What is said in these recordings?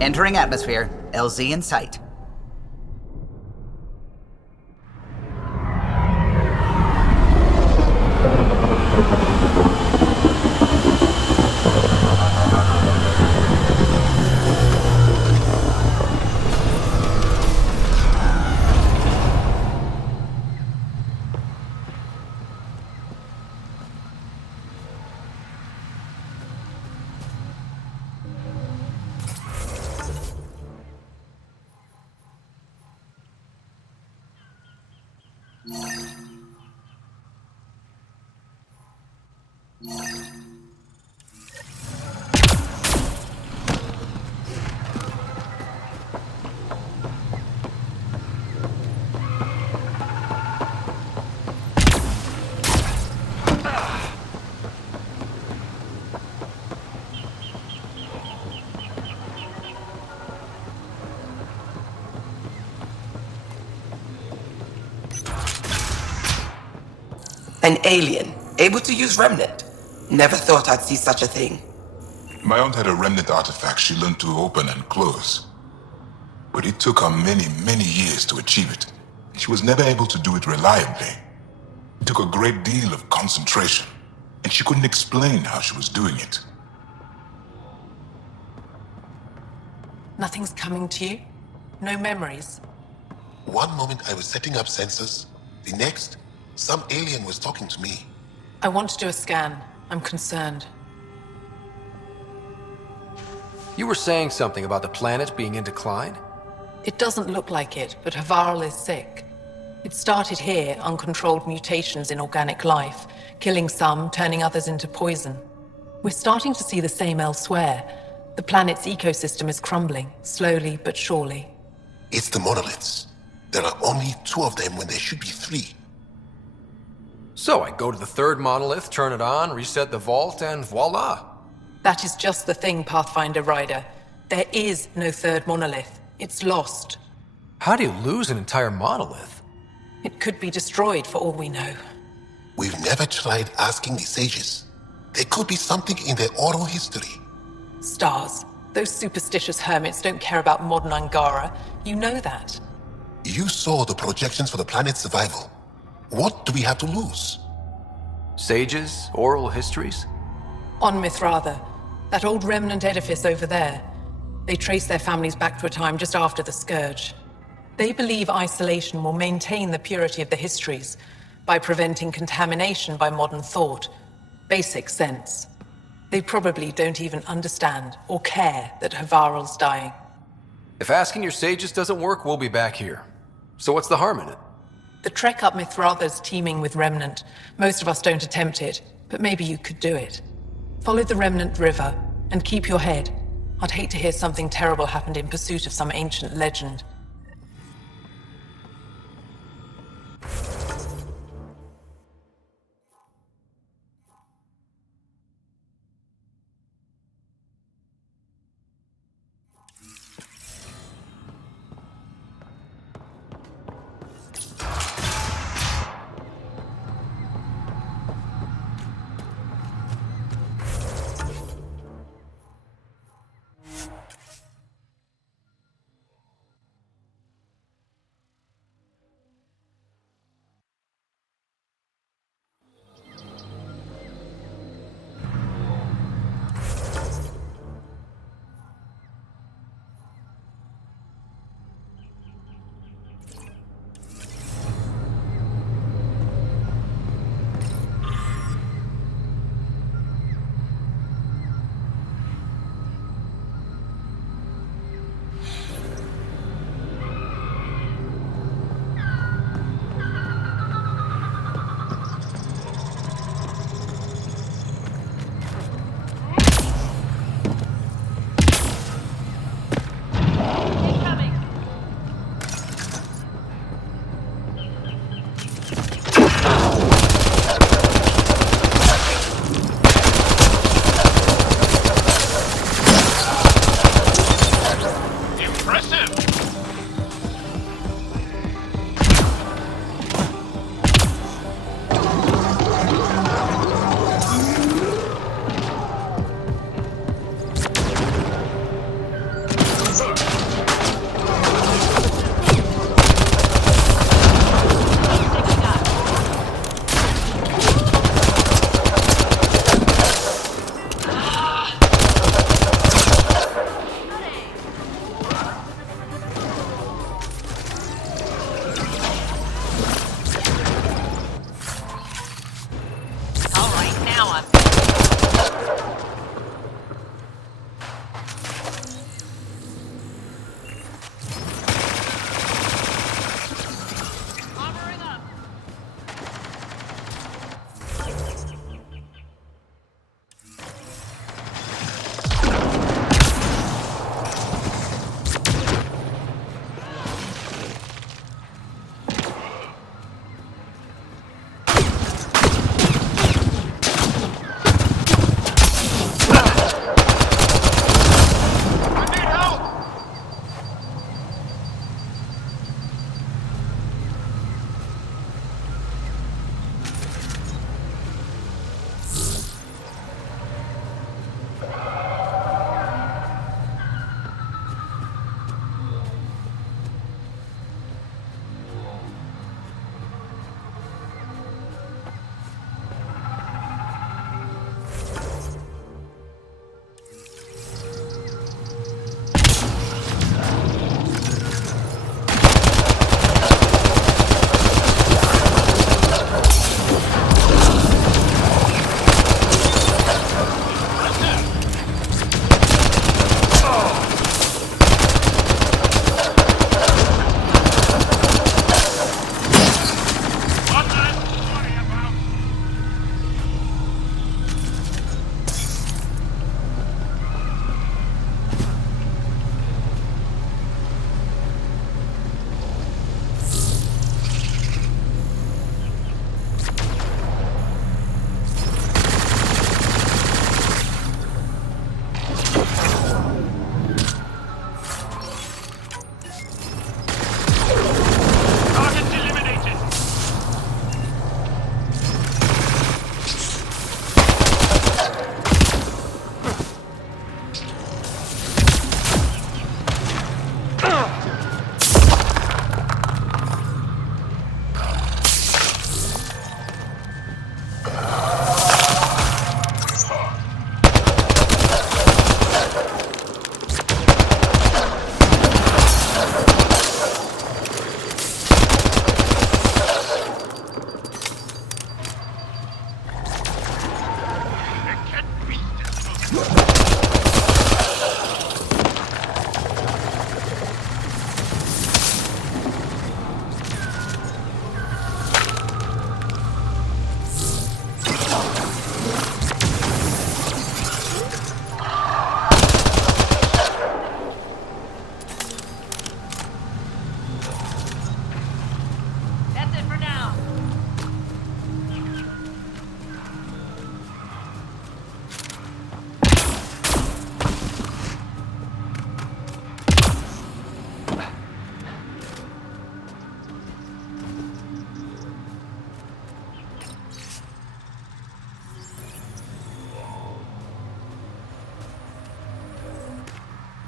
Entering atmosphere, LZ in sight. An alien, able to use Remnant. Never thought I'd see such a thing. My aunt had a Remnant artifact she learned to open and close. But it took her many, many years to achieve it. She was never able to do it reliably. It took a great deal of concentration, and she couldn't explain how she was doing it. Nothing's coming to you? No memories? One moment I was setting up sensors. The next, some alien was talking to me. I want to do a scan. I'm concerned. You were saying something about the planet being in decline? It doesn't look like it, but Havarl is sick. It started here, uncontrolled mutations in organic life, killing some, turning others into poison. We're starting to see the same elsewhere. The planet's ecosystem is crumbling, slowly but surely. It's the monoliths. There are only 2 of them when there should be 3. So I go to the 3rd monolith, turn it on, reset the vault, and voila. That is just the thing, Pathfinder Rider. There is no 3rd monolith. It's lost. How do you lose an entire monolith? It could be destroyed for all we know. We've never tried asking the sages. There could be something in their oral history. Stars. Those superstitious hermits don't care about modern Angara. You know that. You saw the projections for the planet's survival. What do we have to lose? Sages? Oral histories? On Mithrava, that old remnant edifice over there. They trace their families back to a time just after the Scourge. They believe isolation will maintain the purity of the histories by preventing contamination by modern thought. Basic sense. They probably don't even understand or care that Havarl's dying. If asking your sages doesn't work, we'll be back here. So what's the harm in it? The trek up Mithrava's teeming with Remnant. Most of us don't attempt it, but maybe you could do it. Follow the Remnant River, and keep your head. I'd hate to hear something terrible happened in pursuit of some ancient legend. now on. Armoring up.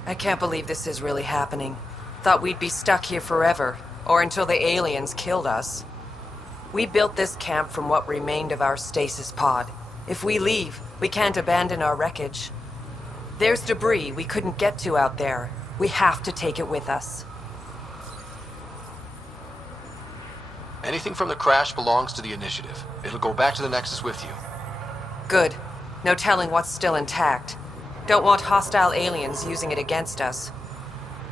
I can't believe this is really happening. Thought we'd be stuck here forever, or until the aliens killed us. We built this camp from what remained of our stasis pod. If we leave, we can't abandon our wreckage. There's debris we couldn't get to out there. We have to take it with us. Anything from the crash belongs to the Initiative. It'll go back to the Nexus with you. Good. No telling what's still intact. Don't want hostile aliens using it against us.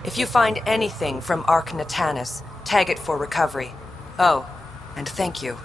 If you find anything from Ark Natanus, tag it for recovery. Oh, and thank you.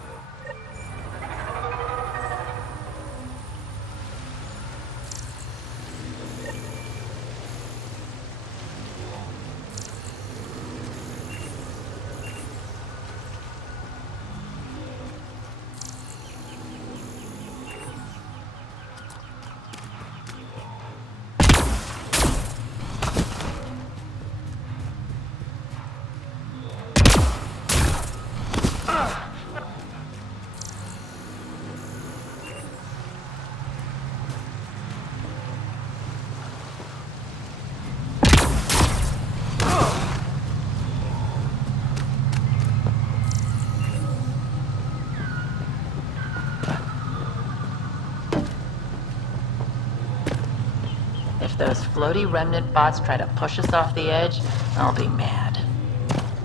If those floaty remnant bots try to push us off the edge, I'll be mad.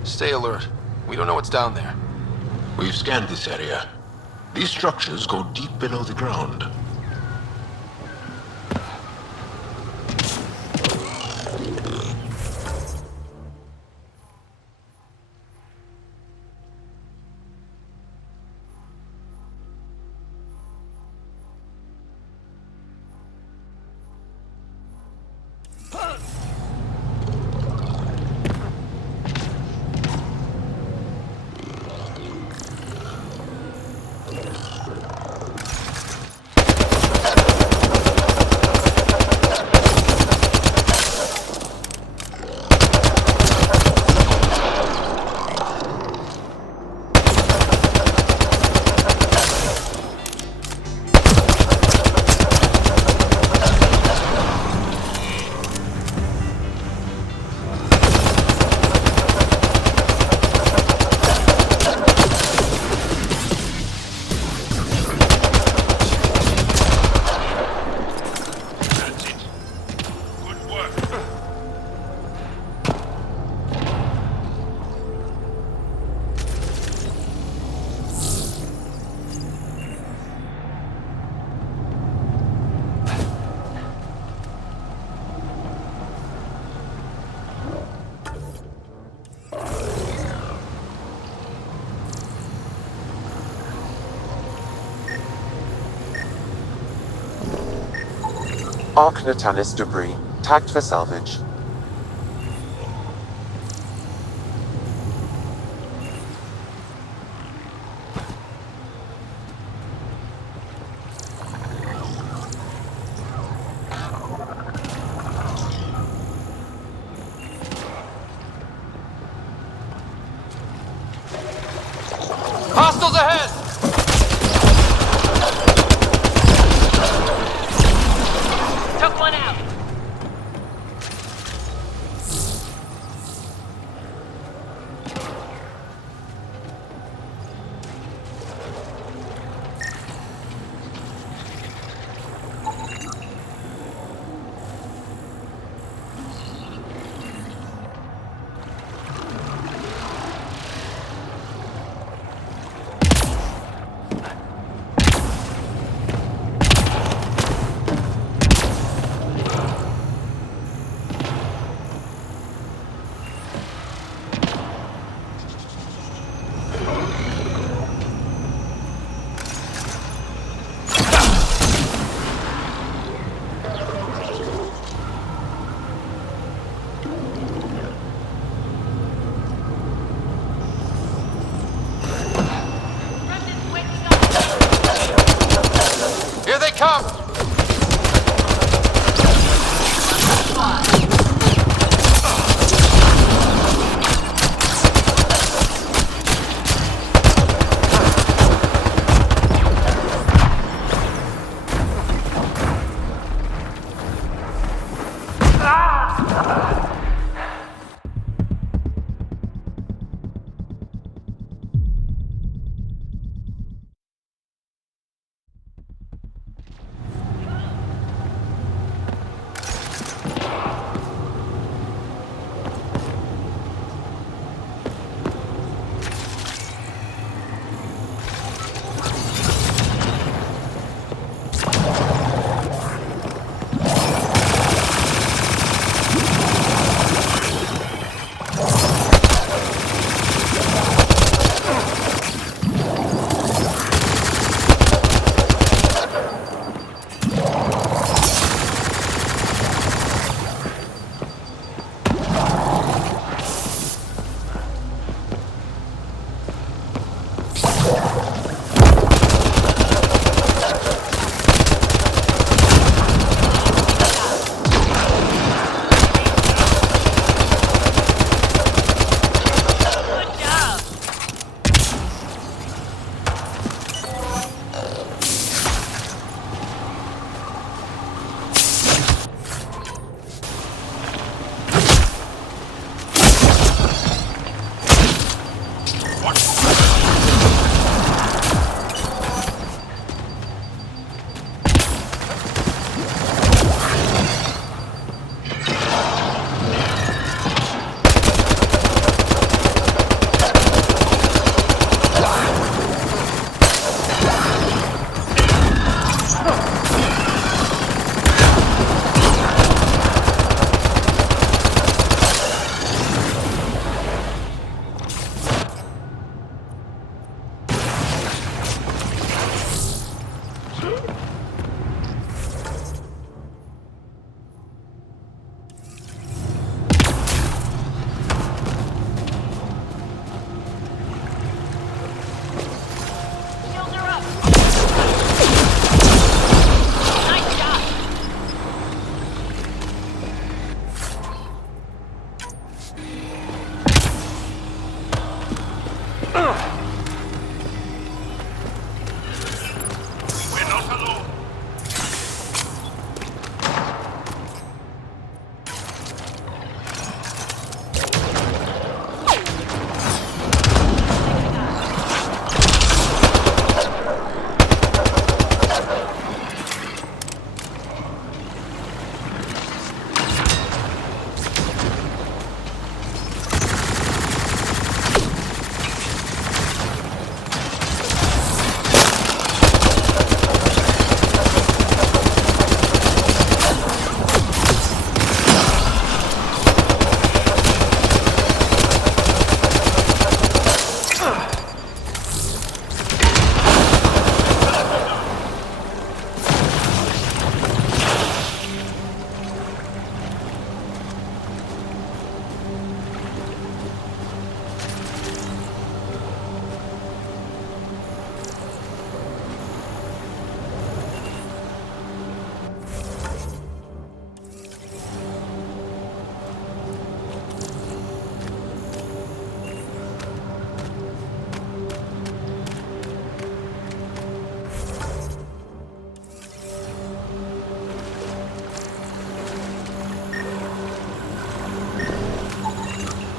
Stay alert. We don't know what's down there. We've scanned this area. These structures go deep below the ground. Arc Natalis debris, tagged for salvage. Hostiles ahead! Took one out. Here they come!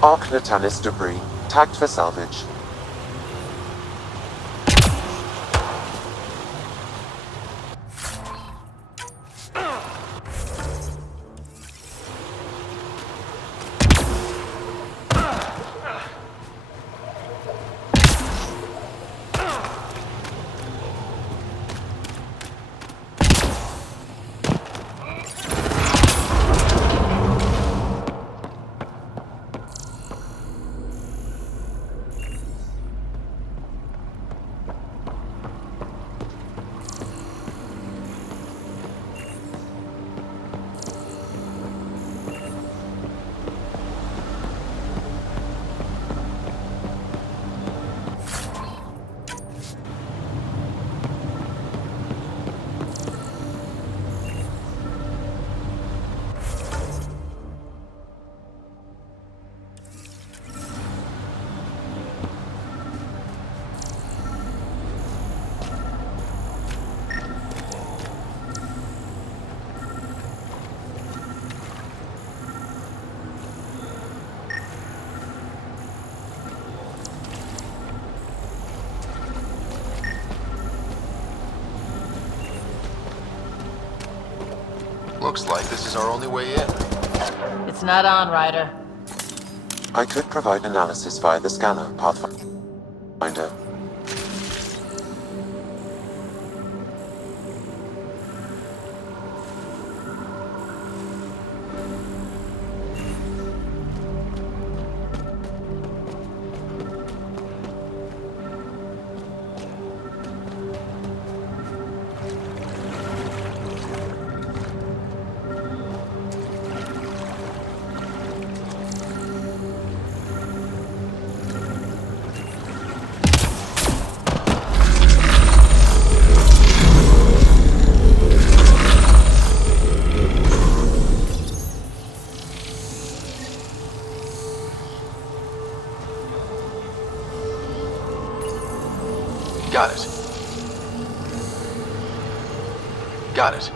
Arc Natanis debris, tagged for salvage. Looks like this is our only way in. It's not on, Ryder. I could provide analysis via the scanner, Pathfinder. Got it. Got it.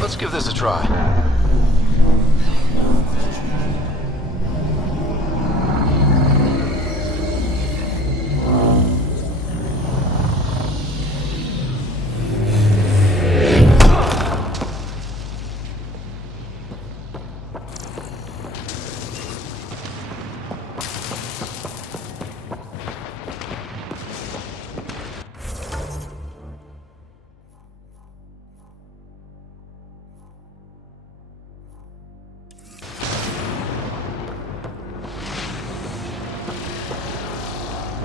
Let's give this a try.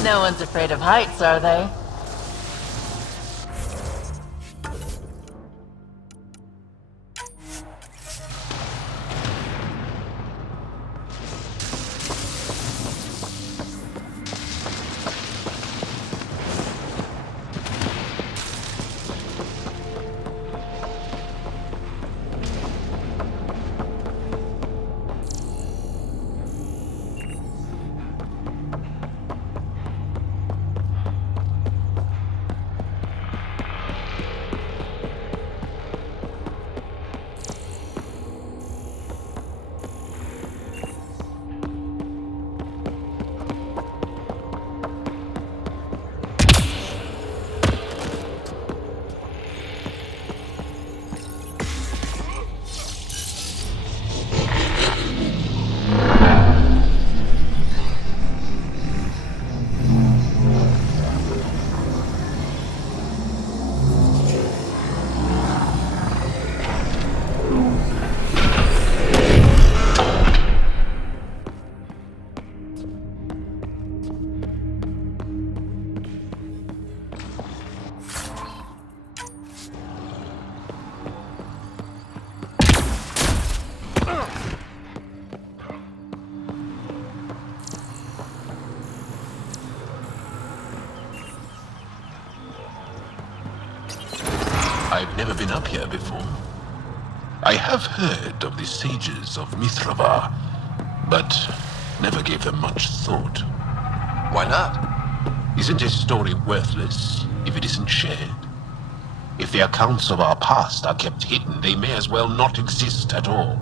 No one's afraid of heights, are they? I've never been up here before. I have heard of the sages of Mithrava, but never gave them much thought. Why not? Isn't a story worthless if it isn't shared? If the accounts of our past are kept hidden, they may as well not exist at all.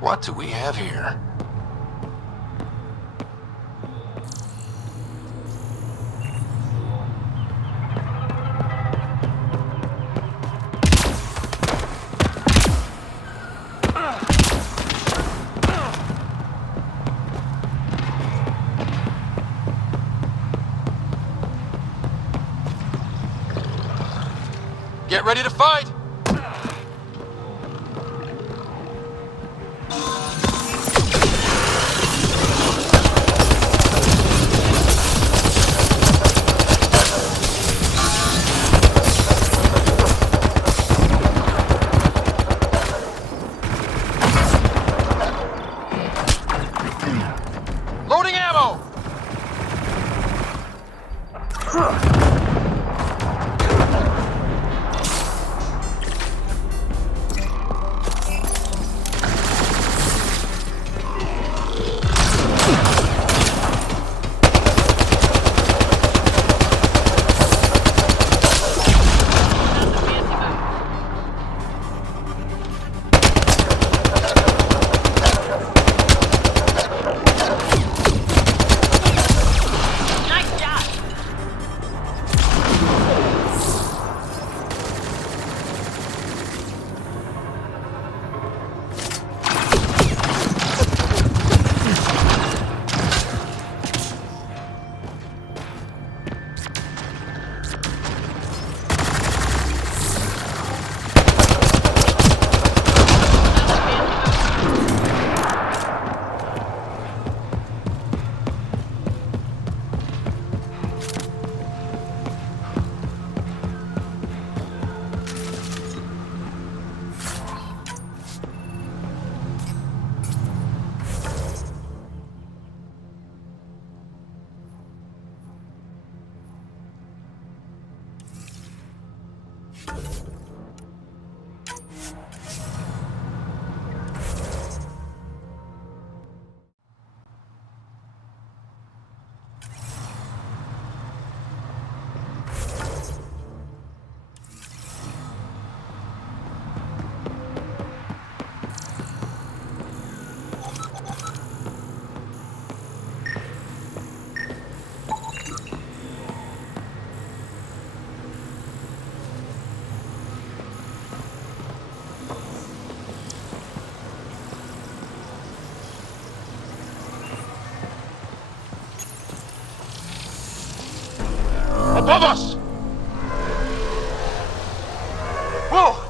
What do we have here? Get ready to fight! Loading ammo! Above us! Whoa!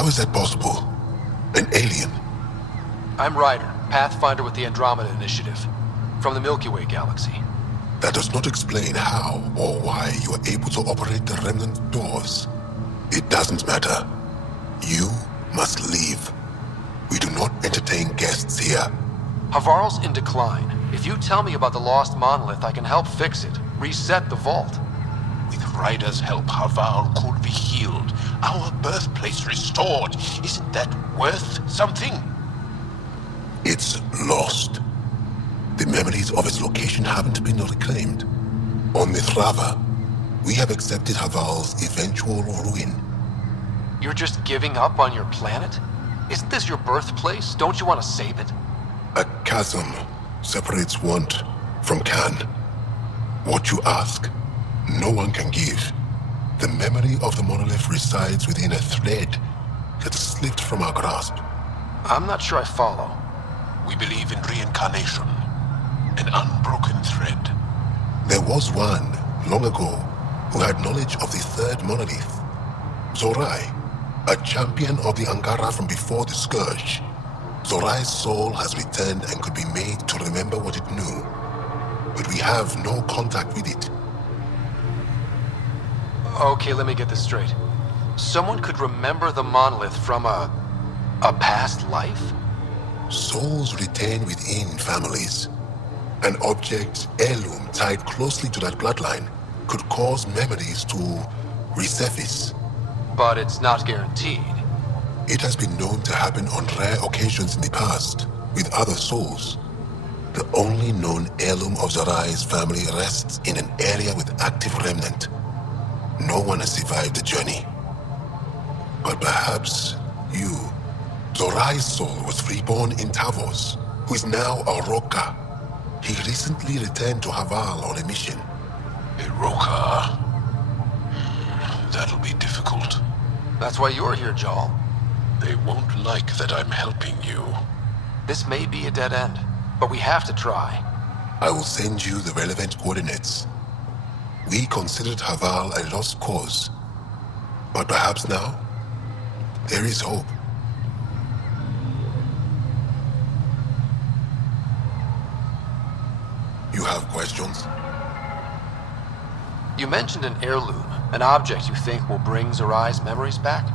How is that possible? An alien? I'm Ryder, Pathfinder with the Andromeda Initiative, from the Milky Way galaxy. That does not explain how or why you are able to operate the remnant doors. It doesn't matter. You must leave. We do not entertain guests here. Havarl's in decline. If you tell me about the lost monolith, I can help fix it. Reset the vault. With Ryder's help, Havarl could be healed. Our birthplace restored. Isn't that worth something? It's lost. The memories of its location haven't been reclaimed. On Mithrava, we have accepted Havarl's eventual ruin. You're just giving up on your planet? Isn't this your birthplace? Don't you want to save it? A chasm separates want from can. What you ask, no one can give. The memory of the monolith resides within a thread that slipped from our grasp. I'm not sure I follow. We believe in reincarnation. An unbroken thread. There was one, long ago, who had knowledge of the third monolith. Zorai, a champion of the Angara from before the Scourge. Zorai's soul has returned and could be made to remember what it knew. But we have no contact with it. Okay, let me get this straight. Someone could remember the monolith from a past life? Souls retain within families. An object, heirloom, tied closely to that bloodline could cause memories to resurface. But it's not guaranteed. It has been known to happen on rare occasions in the past, with other souls. The only known heirloom of Zorai's family rests in an area with active remnant. No one has survived the journey. But perhaps you. Zorai's soul was reborn in Tavos, who is now a Roka. He recently returned to Havarl on a mission. A Roka. That'll be difficult. That's why you're here, Jal. They won't like that I'm helping you. This may be a dead end, but we have to try. I will send you the relevant coordinates. We considered Havarl a lost cause, but perhaps now, there is hope. You have questions? You mentioned an heirloom, an object you think will bring Zorai's memories back?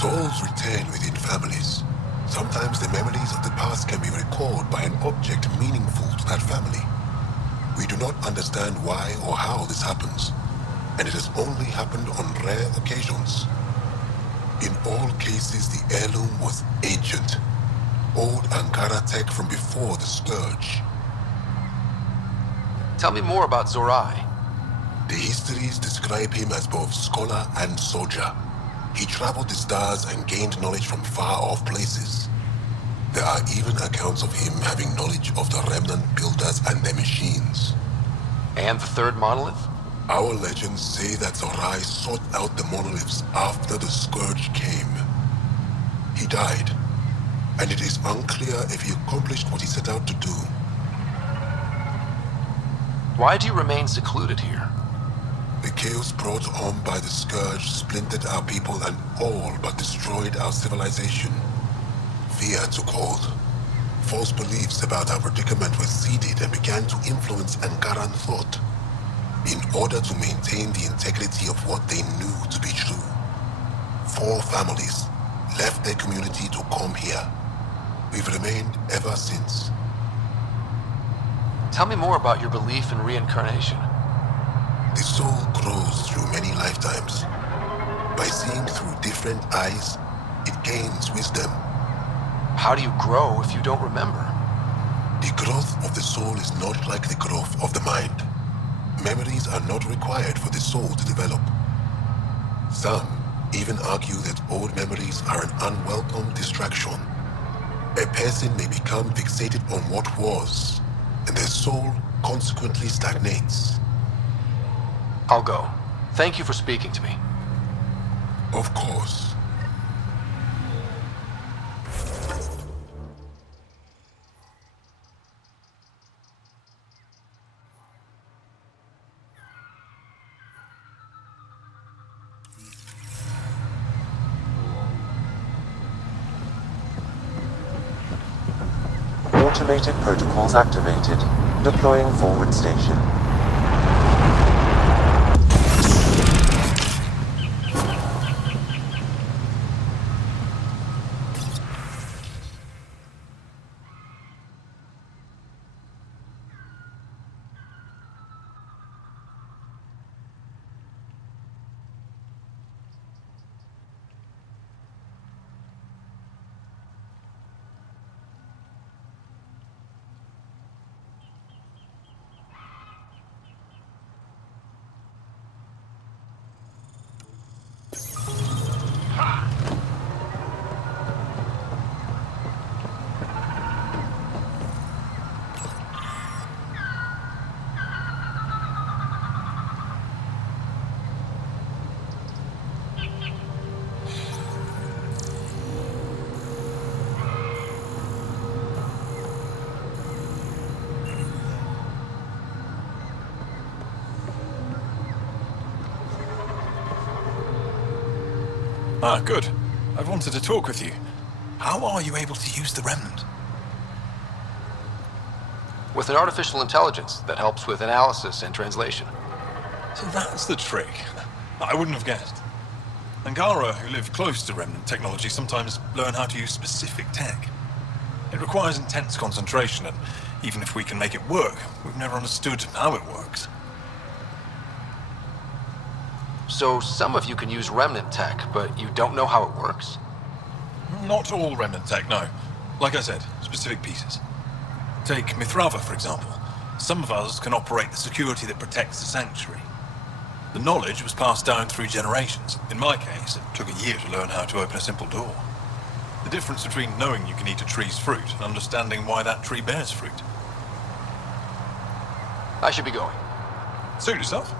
Souls return within families. Sometimes the memories of the past can be recalled by an object meaningful to that family. We do not understand why or how this happens, and it has only happened on rare occasions. In all cases, the heirloom was ancient, old Ankara tech from before the Scourge. Tell me more about Zorai. The histories describe him as both scholar and soldier. He traveled the stars and gained knowledge from far-off places. There are even accounts of him having knowledge of the remnant builders and their machines. And the third monolith? Our legends say that Zorai sought out the monoliths after the Scourge came. He died, and it is unclear if he accomplished what he set out to do. Why do you remain secluded here? The chaos brought on by the Scourge splintered our people and all but destroyed our civilization. Fear took hold. False beliefs about our predicament were seeded and began to influence Ankaran thought, in order to maintain the integrity of what they knew to be true. 4 families left their community to come here. We've remained ever since. Tell me more about your belief in reincarnation. The soul grows through many lifetimes. By seeing through different eyes, it gains wisdom. How do you grow if you don't remember? The growth of the soul is not like the growth of the mind. Memories are not required for the soul to develop. Some even argue that old memories are an unwelcome distraction. A person may become fixated on what was, and their soul consequently stagnates. I'll go. Thank you for speaking to me. Of course. Automated protocols activated. Deploying forward station. Ah, good. I've wanted to talk with you. How are you able to use the Remnant? With an artificial intelligence that helps with analysis and translation. So that's the trick. I wouldn't have guessed. Angara, who live close to Remnant technology, sometimes learn how to use specific tech. It requires intense concentration, and even if we can make it work, we've never understood how it works. So some of you can use Remnant tech, but you don't know how it works? Not all Remnant tech, no. Like I said, specific pieces. Take Mithrava, for example. Some of us can operate the security that protects the sanctuary. The knowledge was passed down through generations. In my case, it took a year to learn how to open a simple door. The difference between knowing you can eat a tree's fruit and understanding why that tree bears fruit. I should be going. Suit yourself.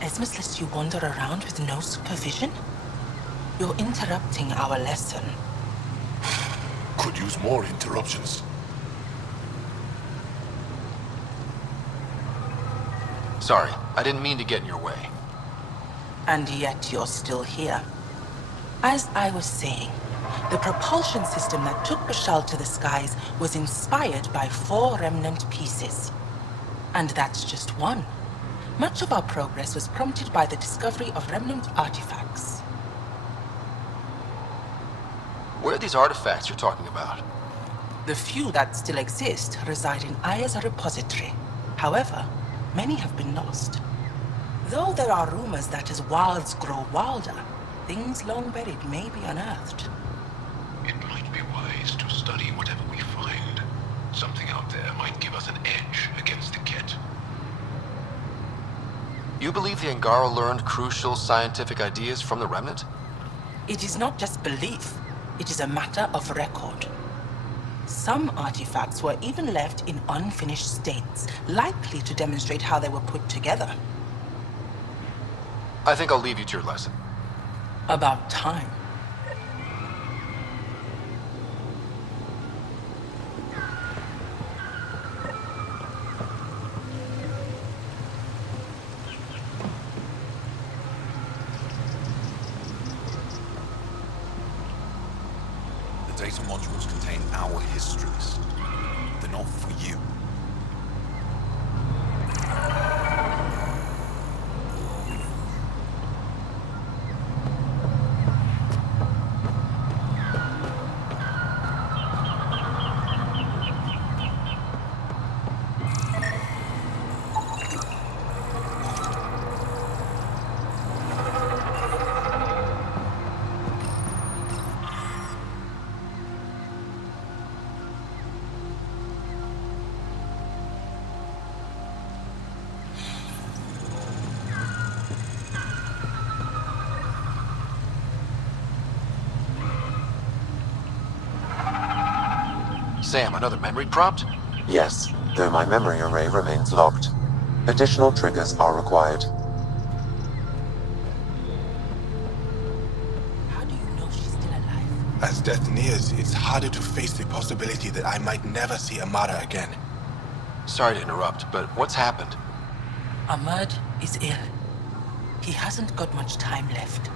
Esmus lets you wander around with no supervision? You're interrupting our lesson. Could use more interruptions. Sorry, I didn't mean to get in your way. And yet you're still here. As I was saying, the propulsion system that took Bashal to the skies was inspired by 4 Remnant pieces. And that's just one. Much of our progress was prompted by the discovery of Remnant artifacts. Where are these artifacts you're talking about? The few that still exist reside in Aya's repository. However, many have been lost. Though there are rumors that as wilds grow wilder, things long buried may be unearthed. It might be wise to study whatever we find. Something out there might give us an edge against the Ket. You believe the Angara learned crucial scientific ideas from the Remnant? It is not just belief. It is a matter of record. Some artifacts were even left in unfinished states, likely to demonstrate how they were put together. I think I'll leave you to your lesson. About time. The data modules contain our histories. They're not for you. Sam, another memory prompt? Yes, though my memory array remains locked. Additional triggers are required. How do you know she's still alive? As death nears, it's harder to face the possibility that I might never see Amara again. Sorry to interrupt, but what's happened? Ahmed is ill. He hasn't got much time left.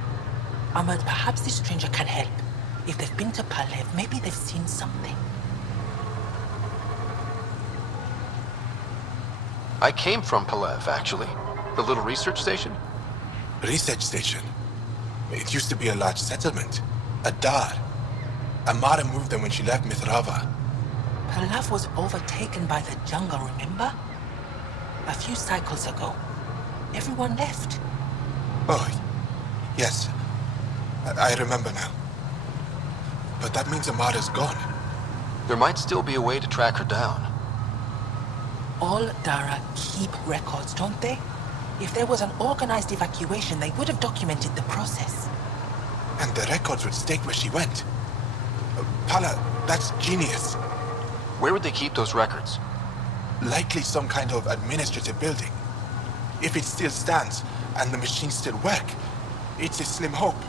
Ahmed, perhaps this stranger can help. If they've been to Palev, maybe they've seen something. I came from Palev, actually. The little research station? Research station? It used to be a large settlement. A dar. Amara moved them when she left Mithrava. Palev was overtaken by the jungle, remember? A few cycles ago. Everyone left. Oh, yes. I remember now. But that means Amara's gone. There might still be a way to track her down. All Dara keep records, don't they? If there was an organized evacuation, they would have documented the process. And the records would state where she went. Pala, that's genius. Where would they keep those records? Likely some kind of administrative building. If it still stands, and the machines still work, it's a slim hope.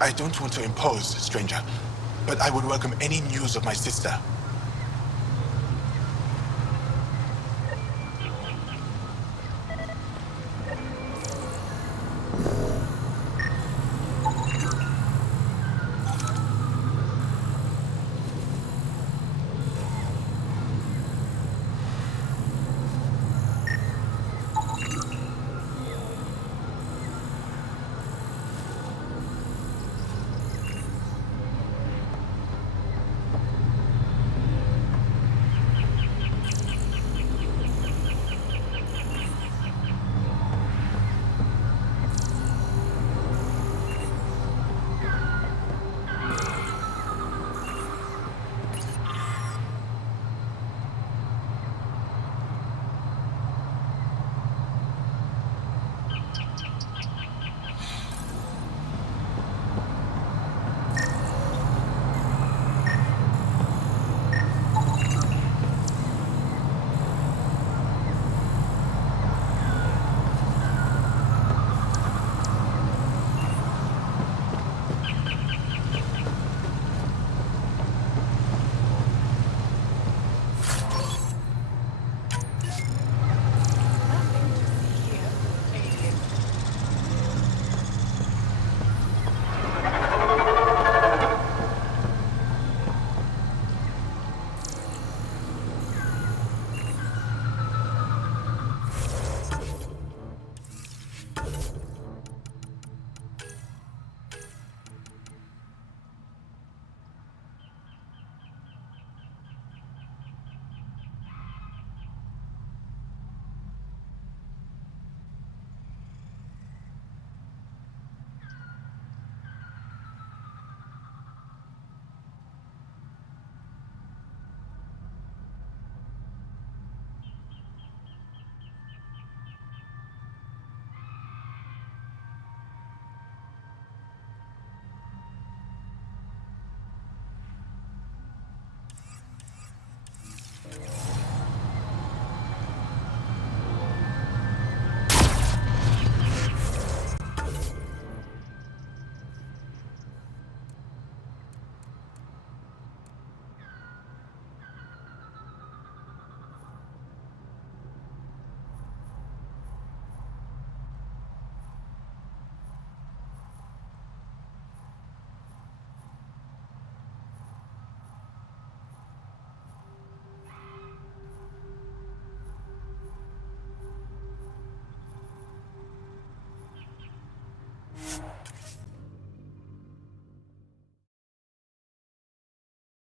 I don't want to impose, stranger, but I would welcome any news of my sister.